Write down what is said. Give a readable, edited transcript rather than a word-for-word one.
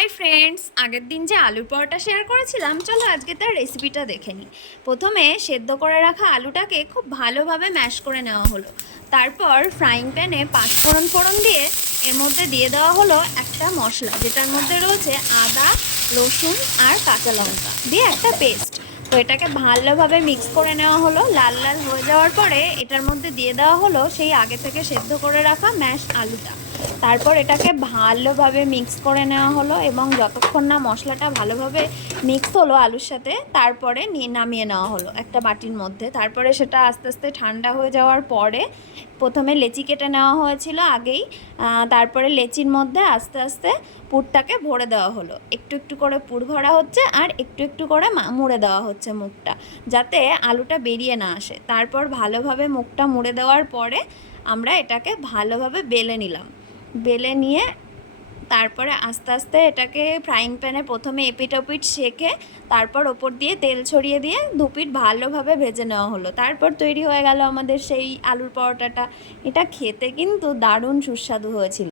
Hi friends, আগের দিন যে আলুর পরোটা শেয়ার করেছিলাম, চলো আজকে তার রেসিপিটা দেখে নিই। প্রথমে সেদ্ধ করে রাখা আলুটাকে খুব ভালোভাবে ম্যাশ করে নেওয়া হলো। তারপর ফ্রাইং প্যানে পাঁচফোড়ন ফোড়ন দিয়ে এর মধ্যে দিয়ে দেওয়া হলো একটা মশলা, যেটার মধ্যে রয়েছে আদা, রসুন আর কাঁচা লঙ্কা দিয়ে একটা পেস্ট। তো এটাকে ভালোভাবে মিক্স করে নেওয়া হলো। লাল লাল হয়ে যাওয়ার পরে এটার মধ্যে দিয়ে দেওয়া হলো সেই আগে থেকে সেদ্ধ করে রাখা ম্যাশ আলুটা। তারপর এটাকে ভালোভাবে মিক্স করে নেওয়া হলো এবং যতক্ষণ না মশলাটা ভালোভাবে মিক্স হলো আলুর সাথে, তারপরে নামিয়ে নেওয়া হলো একটা বাটির মধ্যে। তারপরে সেটা আস্তে আস্তে ঠান্ডা হয়ে যাওয়ার পরে প্রথমে লেচি কেটে নেওয়া হয়েছিল আগেই। তারপরে লেচির মধ্যে আস্তে আস্তে পুরটাকে ভরে দেওয়া হলো। একটু একটু করে পুর ভরা হচ্ছে আর একটু একটু করে মুড়ে দেওয়া হচ্ছে মুখটা, যাতে আলুটা বেরিয়ে না আসে। তারপর ভালোভাবে মুখটা মুড়ে দেওয়ার পরে আমরা এটাকে ভালোভাবে বেলে নিলাম। বেলে নিয়ে তারপরে আস্তে আস্তে এটাকে ফ্রাইং প্যানে প্রথমে এপিট ওপিট সেঁকে তারপর ওপর দিয়ে তেল ছড়িয়ে দিয়ে দুপিট ভালোভাবে ভেজে নেওয়া হলো। তারপর তৈরি হয়ে গেল আমাদের সেই আলুর পরোটাটা। এটা খেতে কিন্তু দারুণ সুস্বাদু হয়েছিল।